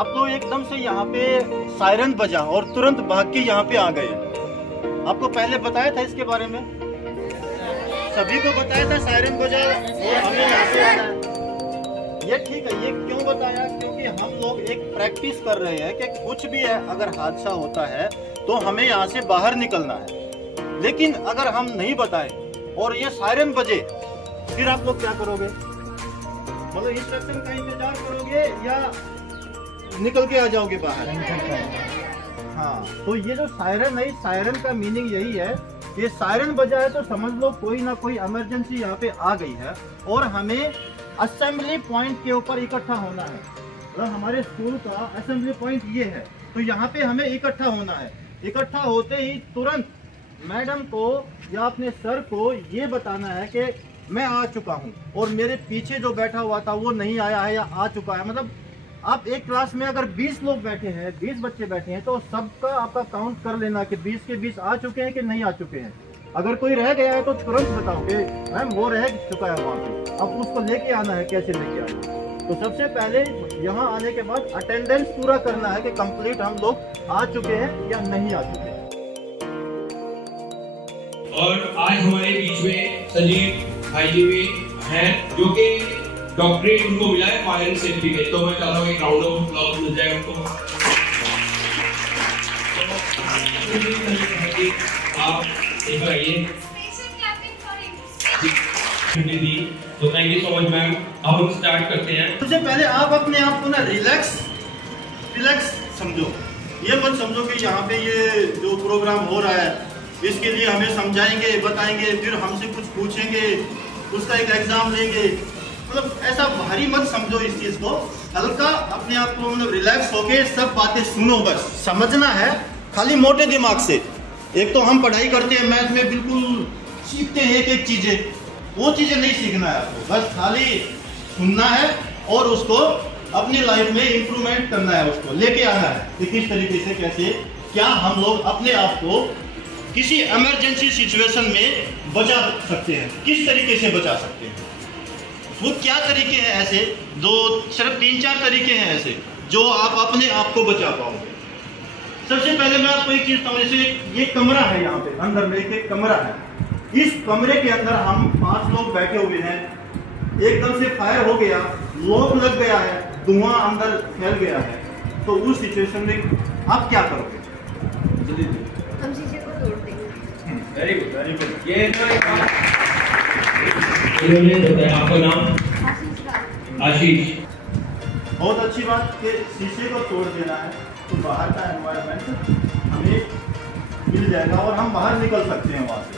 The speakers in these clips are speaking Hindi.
आप तो एकदम से यहाँ पे सायरन बजा और तुरंत भाग के यहाँ पे आ गए। आपको पहले बताया था इसके बारे में? सभी को बताया था सायरन बजा और हमें यहाँ पे आना है। ये ठीक है, ये क्यों बताया? क्योंकि हम लोग एक प्रैक्टिस कर रहे हैं कि कुछ भी है, अगर हादसा होता है तो हमें यहाँ से बाहर निकलना है। लेकिन अगर हम नहीं बताए और ये सायरन बजे, फिर आप लोग क्या करोगे? मतलब इंस्ट्रक्शन का इंतजार करोगे या निकल के आ जाओगे बाहर? हाँ, तो ये जो सायरन है, सायरन का मीनिंग यही है, ये सायरन बजा है तो समझ लो कोई ना कोई इमरजेंसी यहाँ पे आ गई है और हमें असेंबली पॉइंट के ऊपर इकट्ठा होना है। मतलब हमारे स्कूल का असेंबली पॉइंट ये है, तो यहाँ पे हमें इकट्ठा होना है। इकट्ठा होते ही तुरंत मैडम को या अपने सर को ये बताना है कि मैं आ चुका हूँ और मेरे पीछे जो बैठा हुआ था वो नहीं आया है या आ चुका है। मतलब आप एक क्लास में अगर 20 लोग बैठे हैं, 20 बच्चे बैठे हैं, तो सबका आपका काउंट कर लेना कि 20 के 20 आ चुके हैं कि नहीं आ चुके हैं। अगर कोई रह गया है तो तुरंत बताओगे मैम वो रह चुका है वहाँ पे, अब उसको लेके आना है, कैसे लेके आना है। तो सबसे पहले यहाँ आने के बाद अटेंडेंस पूरा करना है कि कंप्लीट हम लोग आ चुके हैं या नहीं आ चुके हैं। और आज हमारे बीच में संजीव भाई जी भी हैं जो कि डॉक्टरेट उनको मिला है फायर सर्टिफिकेट। तो मैं चाहता हूँ एक राउंड ऑफ अप्लॉज मिल जाए उनको। आप एक बार आइए। तो thank you so much ma'am. अब हम स्टार्ट करते हैं। सबसे पहले आप अपने आप को ना रिलैक्स समझो। ये मत समझो कि यहाँ पे ये जो प्रोग्राम हो रहा है इसके लिए हमें समझाएंगे, बताएंगे, फिर हमसे कुछ पूछेंगे, उसका एक एग्जाम लेंगे। मतलब ऐसा भारी मत समझो इस चीज को। हल्का अपने आप को मतलब रिलैक्स होके सब बातें सुनो, बस समझना है खाली मोटे दिमाग से। एक तो हम पढ़ाई करते हैं मैथ में, बिल्कुल सीखते हैं एक एक चीजें, वो चीजें नहीं सीखना है आपको, बस खाली सुनना है और उसको अपनी लाइफ में इंप्रूवमेंट करना है, उसको लेके आना है कि किस तरीके से कैसे क्या हम लोग अपने आप को किसी इमरजेंसी सिचुएशन में बचा सकते हैं, किस तरीके से बचा सकते हैं। वो क्या तरीके हैं ऐसे, दो सिर्फ 3-4 तरीके हैं ऐसे जो आप अपने आप को बचा पाओगे। सबसे पहले मैं आपको एक चीज बताऊं, जैसे ये कमरा है, यहाँ पे अंदर में एक कमरा है, इस कमरे के अंदर हम 5 लोग बैठे हुए हैं, एकदम से फायर हो गया, लॉक लग गया है, धुआं अंदर फैल गया है, तो उस सिचुएशन में आप क्या करोगे? हम शीशे को तोड़ देंगे। Very good, very good. ये इन्होंने बताया। आपका नाम? आशीष। बहुत अच्छी बात कि शीशे को तोड़ देना है तो बाहर का एनवायरनमेंट हमें मिल जाएगा और हम बाहर निकल सकते हैं वहाँ से।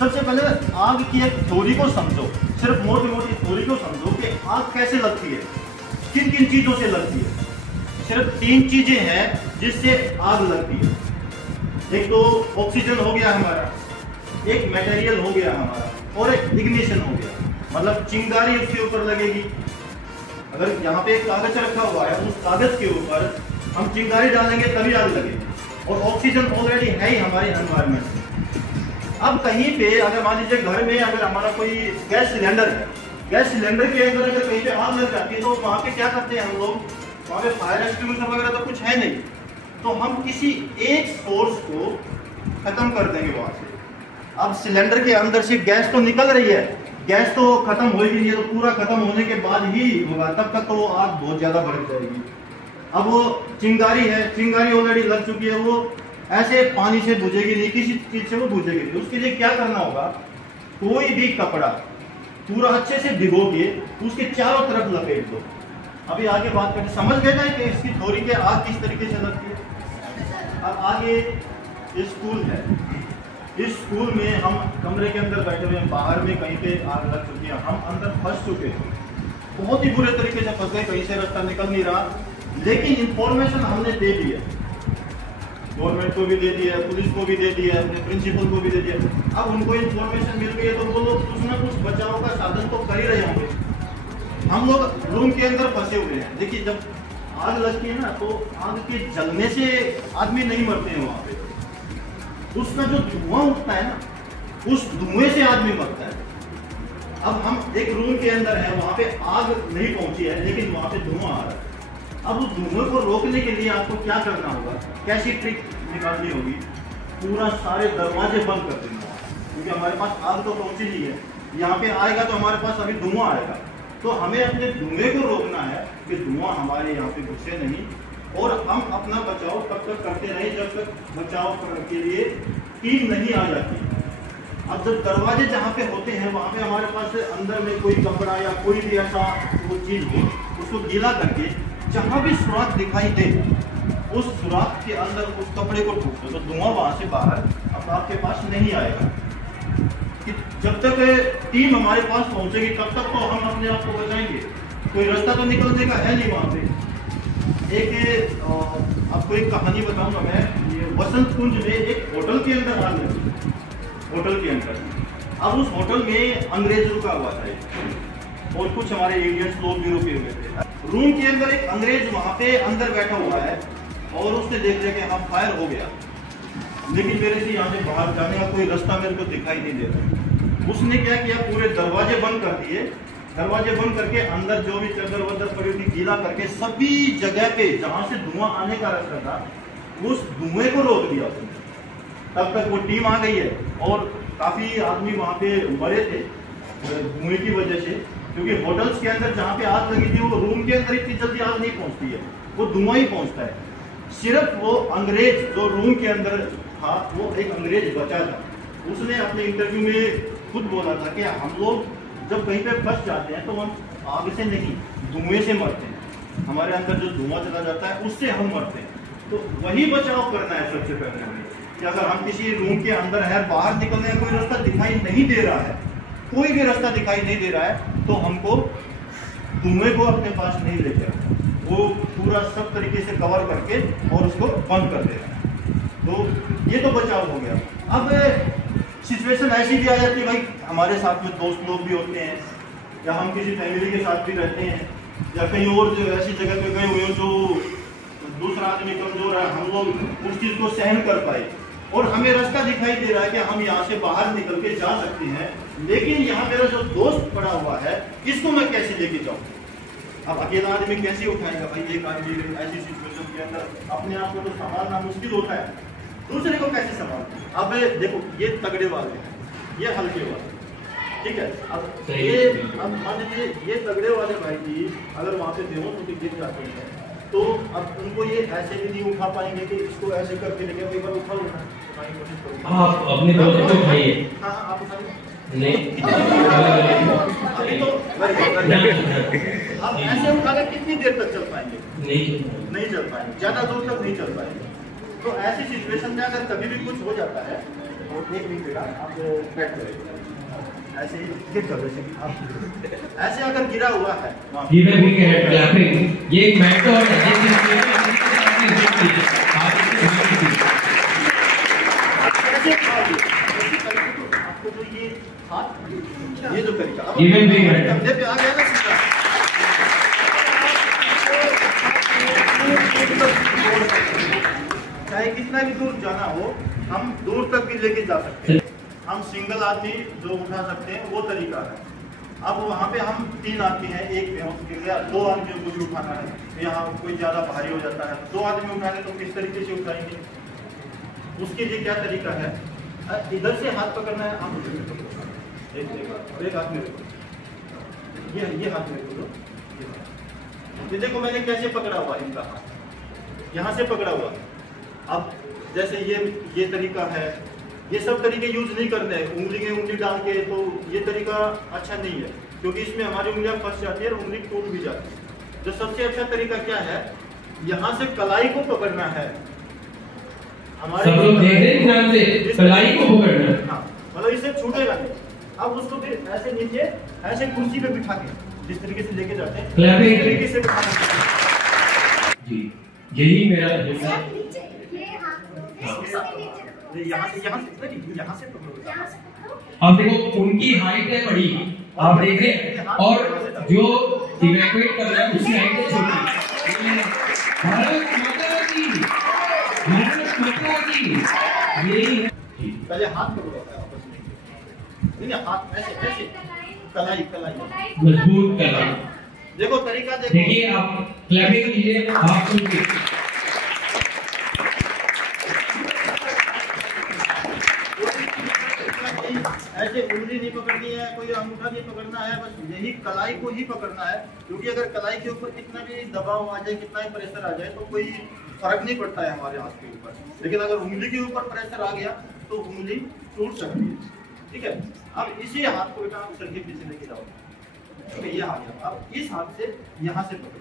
सबसे पहले आग की एक थ्योरी को समझो, सिर्फ मोटी मोटी थ्योरी को समझो कि आग कैसे लगती है, किन किन चीज़ों से लगती है। सिर्फ 3 चीज़ें हैं जिससे आग लगती है। एक तो ऑक्सीजन हो गया हमारा, एक मटेरियल हो गया हमारा, और एक इग्निशन हो गया। मतलब चिंगारी उसके ऊपर लगेगी। अगर यहाँ पे एक कागज रखा हुआ है, उस कागज के ऊपर हम चिंगारी डालेंगे तभी आग लगेगी, और ऑक्सीजन ऑलरेडी है ही हमारे एनवायरनमेंट में। अब कहीं पे अगर मान लीजिए घर में अगर हमारा कोई गैस सिलेंडर है, गैस सिलेंडर के अंदर अगर कहीं पे आग लग जाती है तो वहाँ पे क्या करते हैं हम लोग? वहाँ पे फायर एक्सटिंग्विशर वगैरह तो कुछ है नहीं, तो हम किसी एक सोर्स को खत्म कर देंगे वहां से। अब सिलेंडर के अंदर से गैस तो निकल रही है, गैस तो खत्म होगी नहीं, तो पूरा खत्म होने के बाद ही होगा, तब तक तो आग बहुत ज्यादा बढ़ जाएगी। अब वो चिंगारी है, चिंगारी ऑलरेडी लग चुकी है, वो ऐसे पानी से बुझेगी नहीं, किसी चीज से वो बुझेगी नहीं। उसके लिए क्या करना होगा? कोई भी कपड़ा पूरा अच्छे से भिगो के उसके चारों तरफ लपेट दो। अभी आगे बात करते, समझ गए ना कि इसकी थ्योरी के आग किस तरीके से लगती है। अब आगे स्कूल है, इस स्कूल में हम कमरे के अंदर बैठे हुए हैं, बाहर में कहीं पे आग लग चुकी है, हम अंदर फंस चुके हैं, बहुत ही बुरे तरीके से फंस गए, कहीं से रास्ता निकल नहीं रहा। लेकिन इंफॉर्मेशन हमने दे दी है, गवर्नमेंट को भी दे दी है, पुलिस को भी दे दी है, अपने प्रिंसिपल को भी दे दिया। अब उनको इंफॉर्मेशन मिल गई है तो वो लोग कुछ ना कुछ बचाव का साधन तो कर ही रहे होंगे। हम लोग रूम के अंदर फंसे हुए हैं। देखिए जब आग लगती है ना तो आग के जलने से आदमी नहीं मरते हैं, वहाँ पे उसका जो धुआं उठता है ना, उस धुएं से आदमी मरता है। अब हम एक रूम के अंदर है, वहाँ पे आग नहीं पहुंची है लेकिन वहाँ पे धुआं आ रहा है, अब उस धुएं को रोकने के लिए आपको क्या करना होगा, कैसी ट्रिक निकालनी होगी, पूरा सारे दरवाजे बंद कर देना होगा, क्योंकि हमारे पास आग तो पहुंची नहीं है। यहाँ पे आएगा तो हमारे पास अभी धुआं आएगा, तो हमें अपने धुएं को रोकना है कि धुआं हमारे यहाँ पे घुसे नहीं, और हम अपना बचाव तब तक करते रहे जब तक बचाव के लिए टीम नहीं आ जाती। अब जब दरवाजे जहाँ पे होते हैं वहाँ पे हमारे पास अंदर में कोई कपड़ा या कोई भी ऐसा वो चीज़ हो, उसको गीला करके जहाँ भी सुराख दिखाई दे उस सुराख के अंदर उस कपड़े को ठोक दो, तो धुआं वहाँ से बाहर अब आपके पास नहीं आएगा। कि जब तक टीम हमारे पास पहुँचेगी तब तक तो हम अपने आप को बचाएंगे, कोई रास्ता तो निकलने का है नहीं वहाँ पे। एक आपको एक कहानी बताऊंगा मैं, ये वसंत कुंज में एक होटल के अंदर आग लगी, होटल के अंदर। अब उस होटल में अंग्रेज रुका हुआ था और कुछ हमारे इंडियंस लोग भी रुके हुए थे। रूम के अंदर एक अंग्रेज वहां पे अंदर बैठा हुआ है और उसने देख लिया कि हाँ फायर हो गया, लेकिन मेरे से यहाँ से बाहर जाने का कोई रास्ता मेरे को दिखाई नहीं दे रहा। उसने क्या किया, पूरे दरवाजे बंद कर दिए, दरवाजे बंद करके अंदर जो भी चादर वदर पड़ी थी गीला करके सभी जगह पे जहाँ से धुआं आने का रास्ता था उस धुएं को रोक दिया उसने। तब तक वो टीम आ गई है और काफी आदमी वहाँ पे मरे थे धुएं की वजह से, क्योंकि होटल्स के अंदर जहाँ पे आग लगी थी वो रूम के अंदर इतनी जल्दी आग नहीं पहुँचती है, वो धुआं ही पहुँचता है। सिर्फ वो अंग्रेज जो रूम के अंदर था वो एक अंग्रेज बचा था, उसने अपने इंटरव्यू में खुद बोला था कि हम लोग जब कहीं पे फंस जाते हैं तो हम आग से नहीं धुएं से मरते हैं, हमारे अंदर जो धुआं चला जाता है उससे हम मरते हैं। तो वही बचाव करना है सबसे पहले हमें, कि अगर हम किसी रूम के अंदर है, बाहर निकलने का कोई रास्ता दिखाई नहीं दे रहा है, कोई भी रास्ता दिखाई नहीं दे रहा है, तो हमको धुएं को अपने पास नहीं लेके आना, वो पूरा सब तरीके से कवर करके और उसको बंद कर देना है। तो ये तो बचाव हो गया। अब सिचुएशन ऐसी भी आ जाती है भाई, हमारे साथ में दोस्त लोग भी होते हैं या हम किसी फैमिली के साथ भी रहते हैं या कहीं और जो ऐसी जगह पे गए हुए हो जो दूसरा आदमी कमजोर है, हम लोग उस चीज़ को सहन कर पाए और हमें रास्ता दिखाई दे रहा है कि हम यहाँ से बाहर निकल के जा सकते हैं, लेकिन यहाँ मेरा जो दोस्त पड़ा हुआ है इसको मैं कैसे लेके जाऊँ। अब अकेला आदमी कैसे उठाएगा भाई, एक आदमी ऐसी सिचुएशन के अंदर अपने आप को तो संभालना मुश्किल होता है, दूसरे को कैसे संभालना। अब देखो ये तगड़े वाले हैं, ये हल्के वाले, ठीक है। अब ये अब मान लीजिए ये तगड़े वाले भाई जी अगर वहाँ पे बेहोश होकर गिर जाते हैं तो अब उनको ये ऐसे भी नहीं उठा पाएंगे कि इसको ऐसे करके लेके एक बार उठा लो, आप अपने दोस्त को उठाइए। हाँ आप उठाइए नहीं अभी तो अब ऐसे उठाकर कितनी देर तक चल पाएंगे, नहीं चल पाएंगे, ज्यादा दूर तक नहीं चल पाएंगे। तो ऐसी सिचुएशन में अगर कभी भी कुछ हो जाता है तो एक मिनट आप बैठ करेंगे ऐसे ही गिर जाओ, जैसे कि आप ऐसे अगर गिरा हुआ है give a big hand clapping. ये एक मेंटोर है, आपको जो ये हाथ ये जो तरीका गिव अ बिग हैंड कंधे पे आ गया ना सीधा, चाहे कितना भी दूर जाना हो हम दूर तक भी लेके जा सकते हैं। हम सिंगल आदमी जो उठा सकते हैं वो तरीका है। अब वहाँ पे हम 3 आदमी हैं, एक बेहोश गिर गया, 2 आदमियों को भी उठाना है, यहाँ कोई ज़्यादा भारी हो जाता है 2 आदमी उठाने तो किस तरीके से उठाएंगे, उसके लिए क्या तरीका है, इधर से हाथ पकड़ना है, आप एक हाथ में ये हाथ में दो, ये देखो मैंने कैसे पकड़ा हुआ इनका हाथ, यहाँ से पकड़ा हुआ। अब जैसे ये तरीका है, ये सब तरीके यूज नहीं करते हैं, उंगली डाल के, तो ये तरीका अच्छा नहीं है क्योंकि इसमें हमारी उंगलियां फंस जाती है और उंगली टूट भी जाती है। तो सबसे अच्छा तरीका क्या है, यहाँ से कलाई को पकड़ना है, हमारे सब लोग देख रहे हैं ध्यान से, कलाई को पकड़ना है, हाँ मतलब इससे छूटेगा नहीं। अब उसको फिर ऐसे नीचे ऐसे कुर्सी पे बिठा के जिस तरीके से लेके जाते हैं क्लैपिंग इस तरीके से बिठाना जी, यही मेरा एजेंडा। यहाँ से पकड़ो, अब देखो उनकी हाइट है बड़ी, आप देखें, और जो इवैक्यूएट कर रहा है उसकी हाइट है छोटी। भारत माता की, भारत माता की, यही है। पहले हाथ पकड़ो आपस में, नहीं हाथ ऐसे ऐसे, कलाई मजबूत करना। देखो तरीका देखो। देखिए आप क्लैपिंग कीजिए, आप सुनिए। ऐसे उंगली नहीं पकड़नी है, कोई अंगूठा नहीं पकड़ना है, बस यही कलाई को ही पकड़ना है। क्योंकि अगर कलाई के ऊपर कितना भी दबाव आ जाए, कितना भी प्रेशर आ जाए तो कोई फर्क नहीं पड़ता है हमारे हाथ के ऊपर। लेकिन अगर उंगली के ऊपर प्रेशर आ गया तो उंगली टूट सकती है। ठीक है, अब इसी हाथ को बेटा आप सर के पीछे लेके जाओ। ठीक है, ये आ गया। अब इस हाथ से यहाँ से पकड़ो,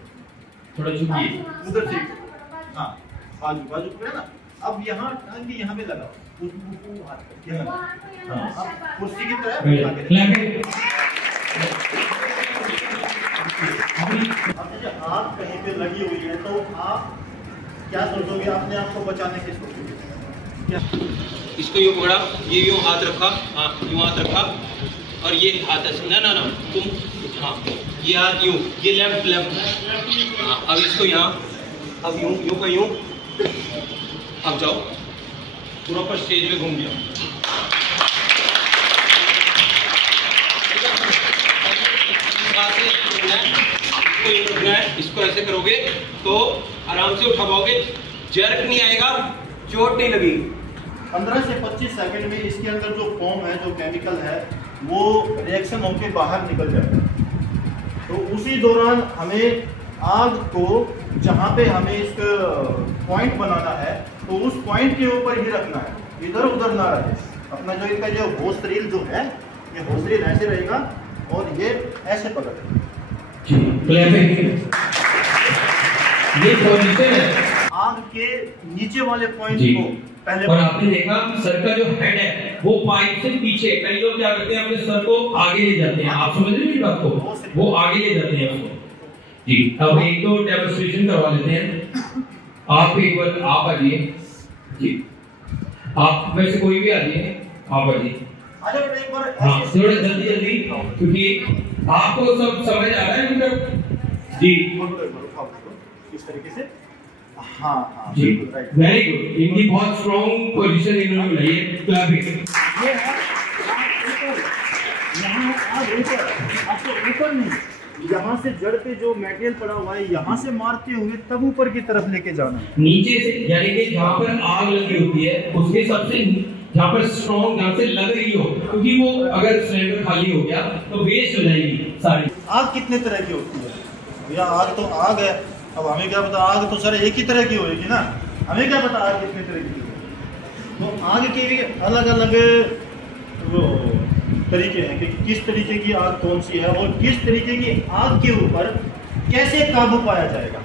थोड़ा झुकिए, उधर से। हाँ, बाजू बाजू पकड़े ना। अब यहाँ टांग के यहाँ पे लगाओ, कुर्सी की तरह। अब जैसे आग कहीं पे लगी हुई है तो आप क्या सोचोगे, अपने आप को बचाने की सोचोगे क्या? इसको यूं पकड़ा, ये यूं हाथ रखा, हाँ यूं हाथ रखा, और ये हाथ ऐसे ना ना ना तुम, हाँ ये हाथ यूं, ये लेफ्ट लेफ्ट, हाँ अब इसको यहाँ, अब यूं यूं का यूं, अब जाओ प्रॉपर स्टेज पे घूम जाओ। इसको यूं रखना है, इसको ऐसे करोगे तो आराम से उठा पाओगे, जर्क नहीं आएगा, चोट नहीं लगेगी। 15 से 25 सेकंड में इसके अंदर जो फोम है, जो केमिकल है, वो रिएक्शन होकर बाहर निकल जाएगा। तो उसी दौरान हमें आग को जहाँ पे हमें इसका पॉइंट बनाना है तो उस पॉइंट के ऊपर ही रखना है, इधर उधर ना रहे। अपना जो इसका जो होस्ट रील जो है, ये होस्ट रील ऐसे रहेगा और ये ऐसे पकड़ेगा। ये पोजीशन है आग के नीचे वाले पॉइंट को पहले। और आपने देखा सर का जो हेड है वो पाइप से पीछे, कई लोग क्या करते हैं अपने सर को आगे ले जाते हैं, आप समझ रहे हैं बात को, वो आगे ले जाते हैं उसको। जी अब एक दो डेमोन्स्ट्रेशन करवा लेते हैं। आप एक बार आप आ जाइए जी, आप में से कोई भी आ जाइए, आप आ जाइए। एक बार हाँ थोड़ा जल्दी जल्दी, क्योंकि आपको सब समझ आ रहा है मतलब जी। इस तरीके से, हाँ हाँ जी वेरी गुड। इनकी बहुत स्ट्रॉन्ग पोजीशन इन्होंने बनाई है। क्लैपिंग ये है यहाँ आग ऊपर, आपको ऊपर नहीं, यहाँ से जड़ पे जो मटेरियल पड़ा हुआ है यहाँ से मारते हुए तब ऊपर की तरफ लेके जाना है, नीचे से, यानी कि जहाँ पर आग लगी होती है उसके सबसे जहाँ पर स्ट्रॉन्ग जहाँ से लग रही हो, क्योंकि वो अगर सिलेंडर खाली हो गया तो वेस्ट हो जाएगी सारी। आग कितने तरह की होती है भैया? आग तो आग है, अब हमें क्या पता, आग तो सर एक ही तरह की होगी ना, हमें क्या पता आग कितने तरह की होगी। तो आग के भी अलग अलग वो तरीके हैं कि किस तरीके की आग कौन सी है और किस तरीके की आग के ऊपर कैसे काबू पाया जाएगा।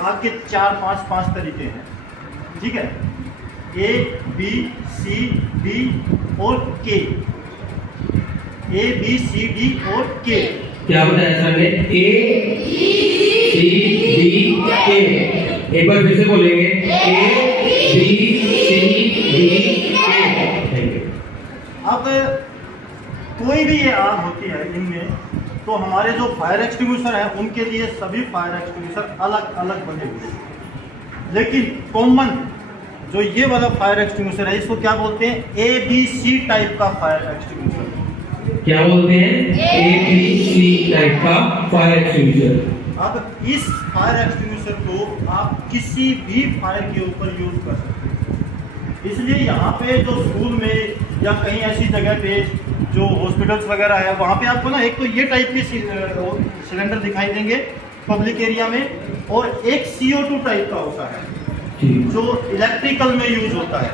आग के 4-5 तरीके हैं, ठीक है, A, B, C, D और K। A, B, C, D और K। क्या बताया सर ने? A, C, D, K। एक बार फिर से बोलेंगे, A, B, C, D, K। अब कोई भी ये आग होती है इनमें, तो हमारे जो फायर एक्सटिंग्विशर है उनके लिए सभी फायर एक्सटिंग्विशर अलग अलग बने हुए हैं। लेकिन कॉमन जो ये वाला फायर एक्सटिंग्विशर है, इसको क्या बोलते हैं? ABC टाइप का फायर एक्सटिंग्विशर। क्या बोलते हैं? ABC टाइप का फायर एक्सटिंग्विशर। अब इस फायर एक्सटिंग्विशर को आप किसी भी फायर के ऊपर यूज कर सकते हैं। इसलिए यहाँ पे जो स्कूल में या कहीं ऐसी जगह पे जो हॉस्पिटल्स वगैरह है, वहाँ पे आपको ना एक तो ये टाइप के सिलेंडर दिखाई देंगे पब्लिक एरिया में, और एक CO2 टाइप का होता है जो इलेक्ट्रिकल में यूज होता है,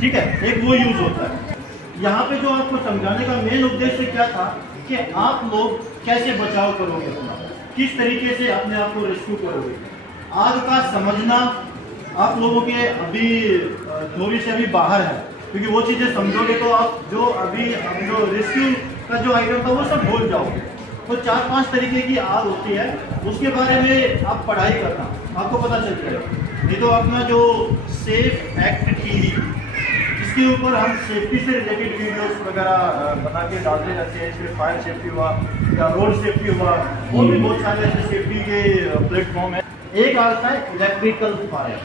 ठीक है, एक वो यूज होता है। यहाँ पे जो आपको समझाने का मेन उद्देश्य क्या था कि आप लोग कैसे बचाव करोगे अपना, किस तरीके से अपने आप को रेस्क्यू करोगे। आग का समझना आप लोगों के अभी थोड़ी से अभी बाहर है, क्योंकि वो चीज़ें समझोगे तो आप जो अभी हम जो रेस्क्यू का जो आइडिया था वो सब भूल जाओगे। तो 4-5 तरीके की आग होती है, उसके बारे में आप पढ़ाई करना, आपको पता चल जाएगा। नहीं तो अपना जो सेफ एक्ट टीवी, इसके ऊपर हम सेफ्टी से रिलेटेड वीडियोस वगैरह बना के डालते रहते हैं। इसमें फायर सेफ्टी हुआ या रोड सेफ्टी हुआ, और भी बहुत सारे ऐसे सेफ्टी के प्लेटफॉर्म है। एक आता है इलेक्ट्रिकल फायर,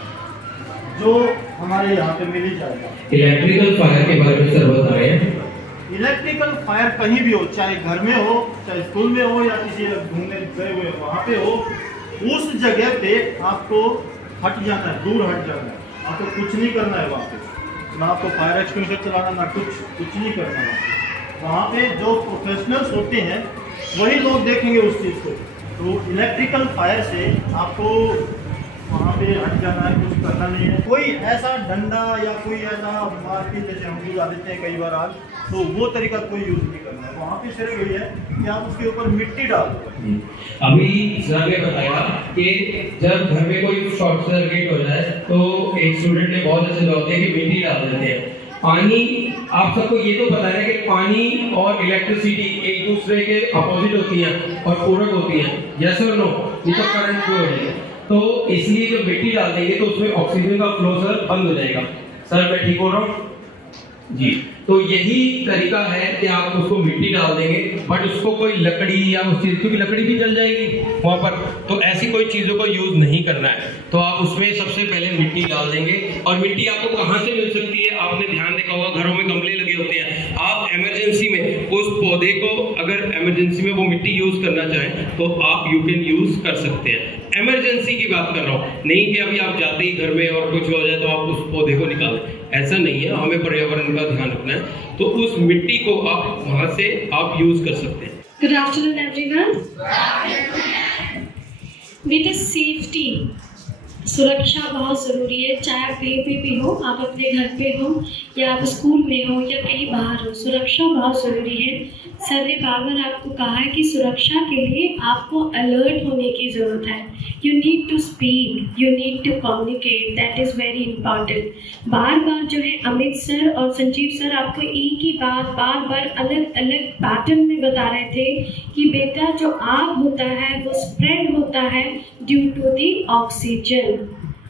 जो हमारे यहाँ पे मिल ही जाएगा। इलेक्ट्रिकल फायर के बारे में सर बताएं। इलेक्ट्रिक इलेक्ट्रिकल फायर कहीं भी हो, चाहे घर में हो, चाहे स्कूल में हो, या किसी घूमने गए हुए वहाँ पे हो, उस जगह पे आपको हट जाना है, दूर हट जाना है। आपको कुछ नहीं करना है वहाँ पे, ना आपको फायर एक्सटिंग्विशर चलाना, ना कुछ नहीं करना है। वहाँ पे जो प्रोफेशनल्स होते हैं वही लोग देखेंगे उस चीज़ को। तो इलेक्ट्रिकल फायर से आपको वहाँ पे हट जाना है, कुछ करना नहीं है। कोई ऐसा डंडा या कोई ऐसा मारपीट जैसे हम यूज आ देते हैं कई बार आज, तो वो तरीका कोई यूज नहीं करना है। वहाँ पे सिर्फ यही है कि आप उसके ऊपर मिट्टी डाल दो। अभी सर ने बताया कि जब घर में कोई शॉर्ट सर्किट हो जाए तो एक स्टूडेंट ने बहुत अच्छा जवाब दिया कि मिट्टी डाल देते हैं। पानी, आप सबको ये तो पता है कि पानी और इलेक्ट्रिसिटी एक दूसरे के अपोजिट होती हैं और पूरक होती हैं, यस और नो? ये तो करंट फ्लो है, तो इसलिए जब मिट्टी डाल देंगे तो उसमें ऑक्सीजन का फ्लो सर बंद हो जाएगा। सर मैं ठीक हो रहा हूँ जी? तो यही तरीका है कि आप उसको मिट्टी डाल देंगे, बट उसको कोई लकड़ी या उस चीज, क्योंकि लकड़ी भी जल जाएगी वहां पर, तो ऐसी कोई चीजों को यूज नहीं करना है। तो आप उसमें सबसे पहले मिट्टी डाल देंगे। और मिट्टी आपको कहाँ से मिल सकती है? आपने ध्यान देखा होगा घरों में गमले लगे होते हैं, आप इमरजेंसी में उस पौधे को अगर इमरजेंसी में वो मिट्टी यूज करना चाहें तो आप यू कैन यूज कर सकते हैं। इमरजेंसी की बात कर रहा हूँ, नहीं कि अभी आप जाते ही घर में और कुछ हो जाए तो आप उस पौधे को निकाल दें, ऐसा नहीं है। हमें पर्यावरण का ध्यान रखना है, तो उस मिट्टी को आप वहां से आप यूज कर सकते हैं। Good afternoon, everyone. बेटा सेफ्टी, सुरक्षा बहुत ज़रूरी है। चाहे आप कहीं पे भी हो, आप अपने घर पे हो या आप स्कूल में हो या कहीं बाहर हो, सुरक्षा बहुत ज़रूरी है। सर ने बार बार आपको कहा है कि सुरक्षा के लिए आपको अलर्ट होने की ज़रूरत है। You need to speak, you need to communicate, that is very important. बार बार जो है अमित सर और संजीव सर आपको एक ही बात बार बार अलग अलग पैटर्न में बता रहे थे कि बेटा जो आग होता है वो स्प्रेड होता है due to the oxygen.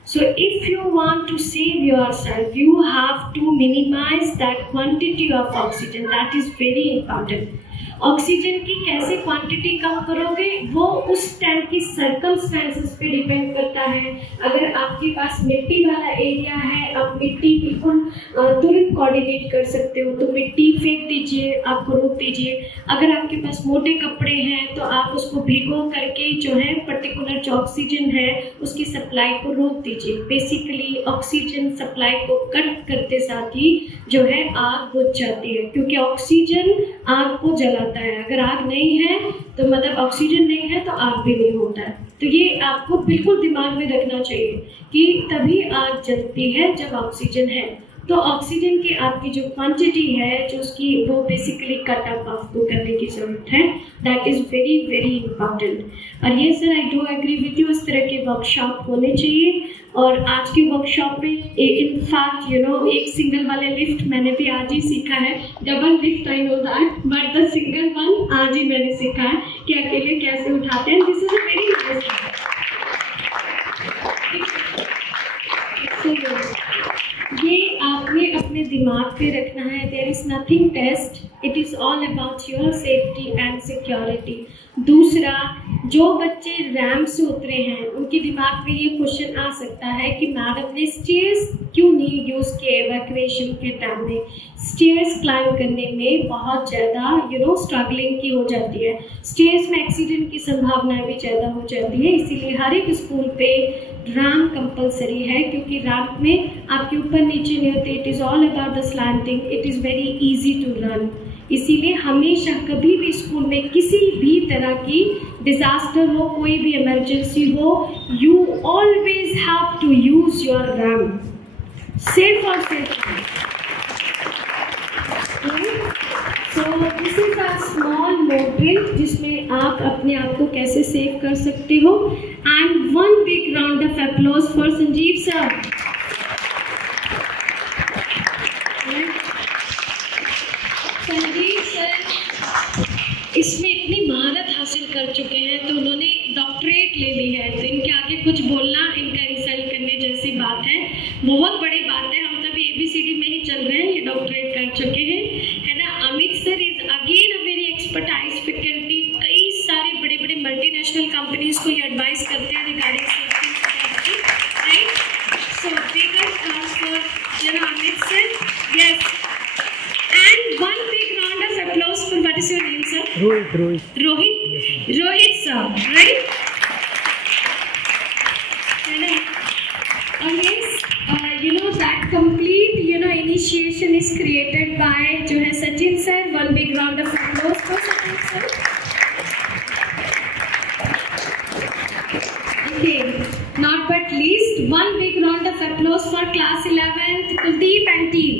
So if you want to save yourself, you have to minimize that quantity of oxygen. That is very important. Oxygen की कैसे क्वांटिटी कम करोगे वो उस टाइम की सर्कमस्टेंसेस पे डिपेंड करता है। अगर आपके पास मिट्टी वाला एरिया है, आप मिट्टी बिल्कुल तुरंत कोऑर्डिनेट कर सकते हो तो मिट्टी फेंक दीजिए, आपको रोक दीजिए। अगर आपके पास मोटे कपड़े हैं तो आप उसको भिगो करके जो है पर्टिकुलर जो ऑक्सीजन है उसकी सप्लाई को रोक दीजिए। बेसिकली ऑक्सीजन सप्लाई को कट करते साथ ही जो है आग बुझ जाती है, क्योंकि ऑक्सीजन आग को जलाता है। अगर आग नहीं है तो मतलब ऑक्सीजन नहीं है तो आग भी नहीं होता है। तो ये आपको बिल्कुल दिमाग में रखना चाहिए कि तभी आग जलती है जब ऑक्सीजन है। तो ऑक्सीजन की आपकी जो क्वांटिटी है जो उसकी वो बेसिकली कट अप आपको करने की जरूरत है। That is very very important. और ये sir I do agree with you, इस तरह के वर्कशॉप होने चाहिए। और आज के वर्कशॉप में इनफैक्ट एक सिंगल वाले लिफ्ट मैंने भी आज ही सीखा है। Double lift I know that, but the single one आज ही मैंने सीखा है कि अकेले कैसे उठाते हैं। This is a very nice. ये आपने अपने दिमाग पे रखना है। There is nothing test, it is all about your safety and security. दूसरा, जो बच्चे रैंप से उतरे हैं उनके दिमाग में ये क्वेश्चन आ सकता है कि मैडम ने स्टेयर्स क्यों नहीं यूज़ किए एवैक्यूएशन के टाइम में। स्टेयर्स क्लाइंब करने में बहुत ज़्यादा स्ट्रगलिंग की हो जाती है। स्टेयर्स में एक्सीडेंट की संभावनाएं भी ज़्यादा हो जाती है। इसीलिए हर एक स्कूल पे रैंप कंपलसरी है, क्योंकि रैंप में आपके ऊपर नीचे नहीं होते। It is all about the slanting, it is very easy to run. इसीलिए हमेशा कभी भी स्कूल में किसी भी तरह की डिजास्टर हो, कोई भी इमरजेंसी हो, you always have to use your ramp. Safe और safe. So this is a small module जिसमें आप अपने आप को कैसे सेव कर सकते हो। And one big round of applause for Sanjeev sir. Sanjeev sir इसमें इतनी महारत हासिल कर चुके हैं तो उन्होंने डॉक्टरेट ले ली है, तो इनके आगे कुछ बोलना इनका इंसल्ट करने जैसी बात है। बहुत बड़ी बात है, हम तो अभी ABCD में ही चल रहे हैं, ये डॉक्टरेट कर चुके हैं, है ना। Amit sir is again a very expertise faculty. कई सारे बड़े बड़े मल्टीनेशनल कंपनीज को ये एडवाइस करते हैं regarding safety, right. So big applause for Amit sir. Yes, and one big round of applause what is your name, sir? Rohit. Rohit, sir, right? And yes, that complete, initiation is created by जो है Sachin sir. One big round of applause for Sachin sir. Okay, not but least, one big round of applause for class 11th Kuldeep and team.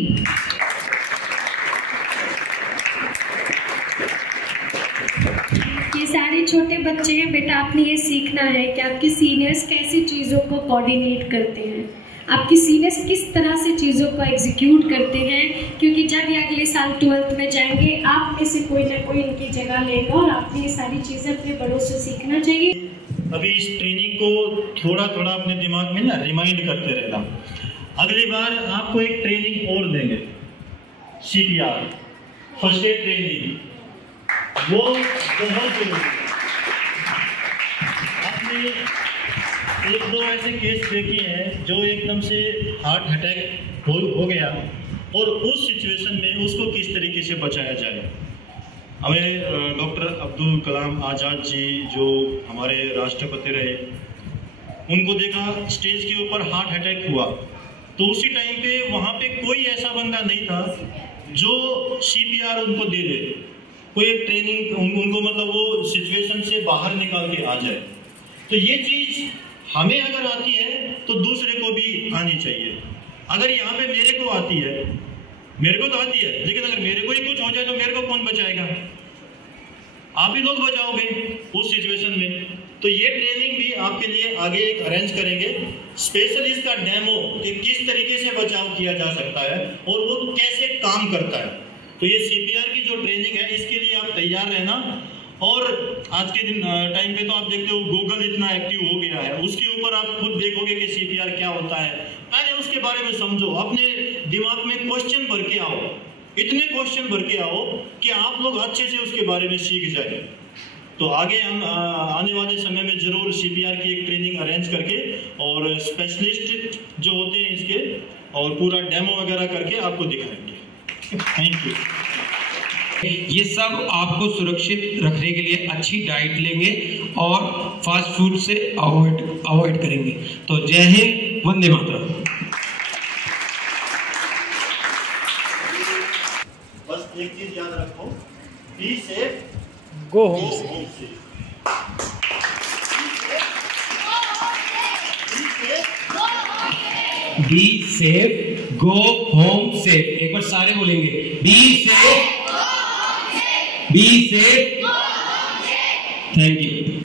ये सारे छोटे बच्चे हैं बेटा, आपने ये सीखना है कि आपके सीनियर्स कैसी चीज़ों को कोऑर्डिनेट करते हैं, आपकी सीनियर्स किस तरह से चीज़ों को एग्जीक्यूट करते हैं, क्योंकि जब ये अगले साल 12th में जाएंगे आप में से कोई ना कोई इनकी जगह लेगा और आपने ये सारी चीज़ें अपने बड़ों से सीखना चाहिए। अभी इस ट्रेनिंग को थोड़ा थोड़ा अपने दिमाग में ना रिमाइंड करते रहना। अगली बार आपको एक ट्रेनिंग और देंगे, CPR फर्स्ट एड ट्रेनिंग, वो बहुत जरूरी है। आपने एक दो ऐसे केस देखे हैं जो एकदम से हार्ट अटैक हो गया और उस सिचुएशन में उसको किस तरीके से बचाया जाए। हमें डॉक्टर अब्दुल कलाम आज़ाद जी जो हमारे राष्ट्रपति रहे, उनको देखा स्टेज के ऊपर हार्ट अटैक हुआ, तो उसी टाइम पे वहाँ पे कोई ऐसा बंदा नहीं था जो CPR उनको दे दे, कोई एक ट्रेनिंग उनको मतलब वो सिचुएशन से बाहर निकाल के आ जाए। तो ये चीज़ हमें अगर आती है तो दूसरे को भी आनी चाहिए। अगर यहाँ पे मेरे को आती है, मेरे को तो आती है, लेकिन अगर मेरे को ही कुछ हो जाए तो मेरे को कौन बचाएगा? आप ही लोग बचाओगे उस सिचुएशन में। तो ये ट्रेनिंग भी आपके लिए आगे एक अरेंज करेंगे, स्पेशल इसका डेमो कि किस तरीके से बचाव किया जा सकता है और वो कैसे काम करता है। तो ये CPR की जो ट्रेनिंग है इसके लिए आप तैयार रहना। और आज के दिन टाइम पे तो आप देखते हो गूगल इतना एक्टिव हो गया है, उसके ऊपर आप खुद देखोगे कि CPR क्या होता है। पहले उसके बारे में समझो, अपने दिमाग में क्वेश्चन भर के आओ, इतने क्वेश्चन भर के आओ कि आप लोग अच्छे से उसके बारे में सीख जाए। तो आगे हम आने वाले समय में जरूर CPR की एक ट्रेनिंग अरेंज करके और स्पेशलिस्ट जो होते हैं इसके और पूरा डेमो वगैरह करके आपको दिखाएंगे। Thank you. ये सब आपको सुरक्षित रखने के लिए अच्छी डाइट लेंगे और फास्ट फूड से अवॉइड करेंगे। तो जय हिंद, वंदे मातरम। बस एक चीज याद रखो, be safe, go home safe. Be safe, go home safe. एक बार सारे बोलेंगे, be safe, be safe. Thank you.